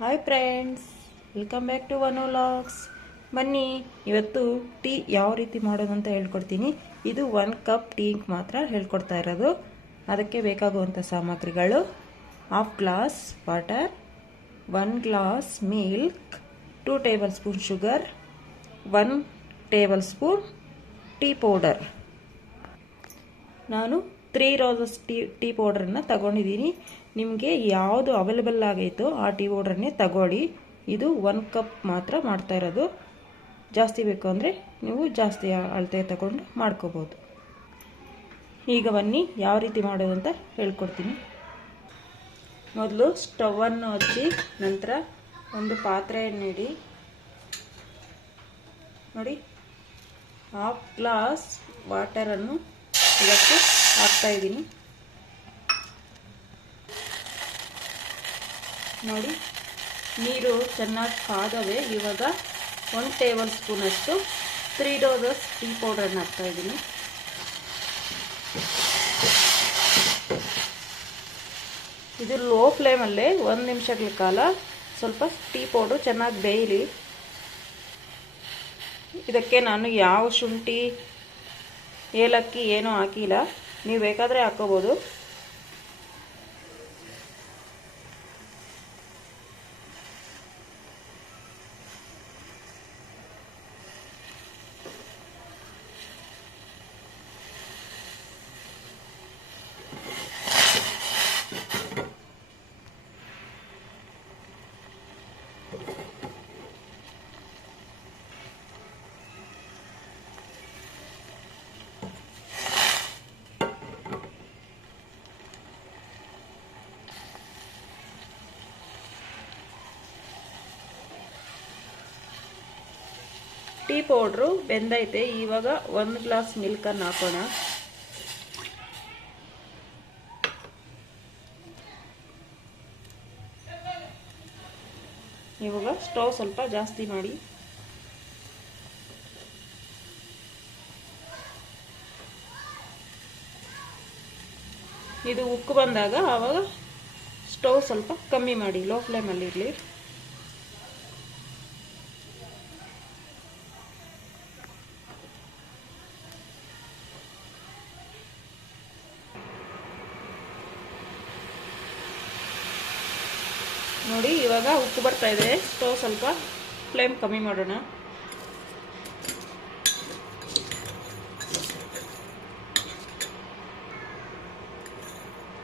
Hi friends, welcome back to Vanu vlogs. ಬನ್ನಿ, ಇವತ್ತು tea ಯಾವ ರೀತಿ ಮಾಡೋದು ಅಂತ ಹೇಳ್ಕೊಡ್ತೀನಿ. ಇದು 1 ಕಪ್ ಟೀಗೆ ಮಾತ್ರ ಹೇಳ್ಕೊಡ್ತಾ ಇರೋದು. ಅದಕ್ಕೆ ಬೇಕಾಗುವಂಥ ಸಾಮಗ್ರಿಗಳು: 1/2 glass water, 1 glass milk, 2 table spoon sugar, 1 table spoon tea powder. ನಾನು 3 ರೋಸಸ್ ಟೀ ಪೌಡರನ್ನು ತಗೊಂಡಿದ್ದೀನಿ. ನಿಮಗೆ ಯಾವುದು ಅವೈಲೇಬಲ್ ಆಗೈತೋ ಆ ಟೀ ಪೌಡರ್ನೇ ತಗೊಳ್ಳಿ. ಇದು 1 ಕಪ್ ಮಾತ್ರ ಮಾಡ್ತಾ ಇರೋದು. ಜಾಸ್ತಿ ಬೇಕು ಅಂದರೆ ನೀವು ಜಾಸ್ತಿ ಅಳತೆ ತಗೊಂಡು ಮಾಡ್ಕೋಬೋದು. ಈಗ ಬನ್ನಿ ಯಾವ ರೀತಿ ಮಾಡೋದು ಅಂತ ಹೇಳ್ಕೊಡ್ತೀನಿ. ಮೊದಲು ಸ್ಟವನ್ನು ಹಚ್ಚಿ ನಂತರ ಒಂದು ಪಾತ್ರೆಯನ್ನು ಇಡಿ. ನೋಡಿ, 1/2 ಗ್ಲಾಸ್ ವಾಟರನ್ನು ಇದಕ್ಕೆ ಹಾಕ್ತಾ ಇದ್ದೀನಿ. ನೋಡಿ, ನೀರು ಚೆನ್ನಾಗಿ ಕಾದವೆ. ಇವಾಗ 1 ಟೇಬಲ್ ಸ್ಪೂನಷ್ಟು 3 ರೋಸಸ್ ಟೀ ಪೌಡರನ್ನು ಹಾಕ್ತಾ ಇದ್ದೀನಿ. ಇದು ಲೋ ಫ್ಲೇಮಲ್ಲೇ 1 ನಿಮಿಷಗಳ ಕಾಲ ಸ್ವಲ್ಪ ಟೀ ಪೌಡ್ರು ಚೆನ್ನಾಗಿ ಬೇಯಲಿ. ಇದಕ್ಕೆ ನಾನು ಯಾವ ಶುಂಠಿ ಏಲಕ್ಕಿ ಏನೂ ಹಾಕಿಲ್ಲ, ನೀವು ಬೇಕಾದರೆ ಹಾಕೋಬೋದು. ಟೀ ಪೌಡ್ರು ಬೆಂದೈತೆ. ಇವಾಗ 1 ಗ್ಲಾಸ್ ಮಿಲ್ಕನ್ನು ಹಾಕೋಣ. ಇವಾಗ ಸ್ಟವ್ ಸ್ವಲ್ಪ ಜಾಸ್ತಿ ಮಾಡಿ. ಇದು ಉಕ್ಕು ಬಂದಾಗ ಆವಾಗ ಸ್ಟವ್ ಸ್ವಲ್ಪ ಕಮ್ಮಿ ಮಾಡಿ, ಲೋ ಫ್ಲೇಮಲ್ಲಿ ಇರಲಿ. ನೋಡಿ, ಇವಾಗ ಉಪ್ಪು ಬರ್ತಾ ಇದೆ. ಸ್ಟವ್ ಸ್ವಲ್ಪ ಫ್ಲೇಮ್ ಕಮ್ಮಿ ಮಾಡೋಣ.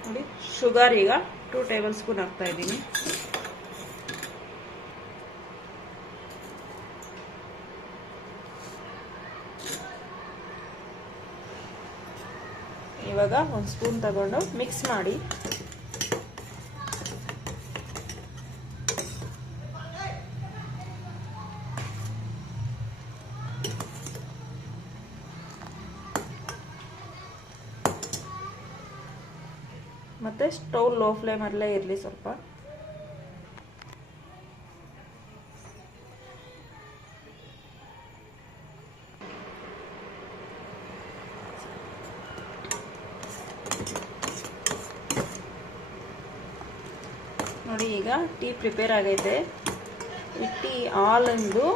ನೋಡಿ, ಶುಗರ್ ಈಗ 2 ಟೇಬಲ್ ಸ್ಪೂನ್ ಹಾಕ್ತಾ ಇದ್ದೀನಿ. ಇವಾಗ 1 ಸ್ಪೂನ್ ತಗೊಂಡು ಮಿಕ್ಸ್ ಮಾಡಿ. ಮತ್ತೆ ಸ್ಟವ್ ಲೋ ಫ್ಲೇಮಲ್ಲೇ ಇರಲಿ ಸ್ವಲ್ಪ. ನೋಡಿ, ಈಗ ಟೀ ಪ್ರಿಪೇರ್ ಆಗೈತೆ. ಈ ಟೀ ಹಾಲಿಂದು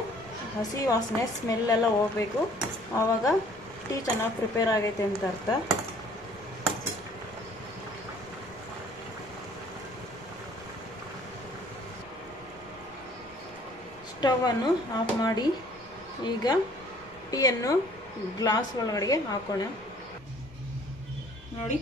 ಹಸಿ ವಾಸನೆ ಸ್ಮೆಲ್ ಎಲ್ಲ ಹೋಗ್ಬೇಕು. ಆವಾಗ ಟೀ ಚೆನ್ನಾಗಿ ಪ್ರಿಪೇರ್ ಆಗೈತೆ ಅಂತ ಅರ್ಥ. ಸ್ಟವನ್ನು ಆಫ್ ಮಾಡಿ ಈಗ ಟೀಯನ್ನು ಗ್ಲಾಸ್ ಒಳಗಡೆ ಹಾಕೋಣ. ನೋಡಿ,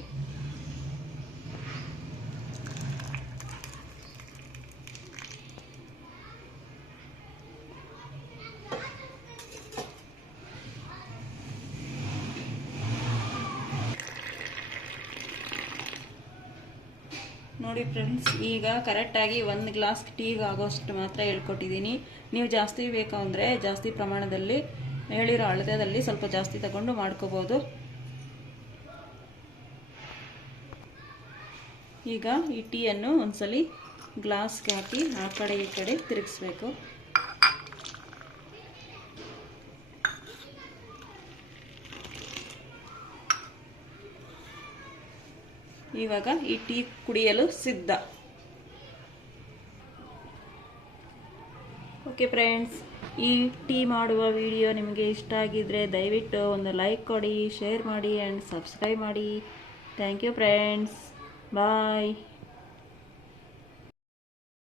ನೋಡಿ ಫ್ರೆಂಡ್ಸ್, ಈಗ ಕರೆಕ್ಟಾಗಿ 1 ಗ್ಲಾಸ್ ಟೀಗೆ ಆಗೋಷ್ಟು ಮಾತ್ರ ಹೇಳ್ಕೊಟ್ಟಿದ್ದೀನಿ. ನೀವು ಜಾಸ್ತಿ ಬೇಕು ಅಂದರೆ ಜಾಸ್ತಿ ಪ್ರಮಾಣದಲ್ಲಿ ಹೇಳಿರೋ ಅಳತೆಯಲ್ಲಿ ಸ್ವಲ್ಪ ಜಾಸ್ತಿ ತಗೊಂಡು ಮಾಡ್ಕೋಬೋದು. ಈಗ ಈ ಟೀಯನ್ನು ಒಂದ್ಸಲಿ ಗ್ಲಾಸ್ಗೆ ಹಾಕಿ ಆ ಕಡೆ ಈ ಕಡೆ ತಿರುಗಿಸ್ಬೇಕು. ಇವಾಗ ಈ ಟೀ ಕುಡಿಯಲು ಸಿದ್ಧ. ಓಕೆ ಫ್ರೆಂಡ್ಸ್, ಈ ಟೀ ಮಾಡುವ ವಿಡಿಯೋ ನಿಮಗೆ ಇಷ್ಟ ಆಗಿದ್ದರೆ ದಯವಿಟ್ಟು ಒಂದು ಲೈಕ್ ಕೊಡಿ, ಶೇರ್ ಮಾಡಿ ಆ್ಯಂಡ್ ಸಬ್ಸ್ಕ್ರೈಬ್ ಮಾಡಿ. Thank you friends, bye.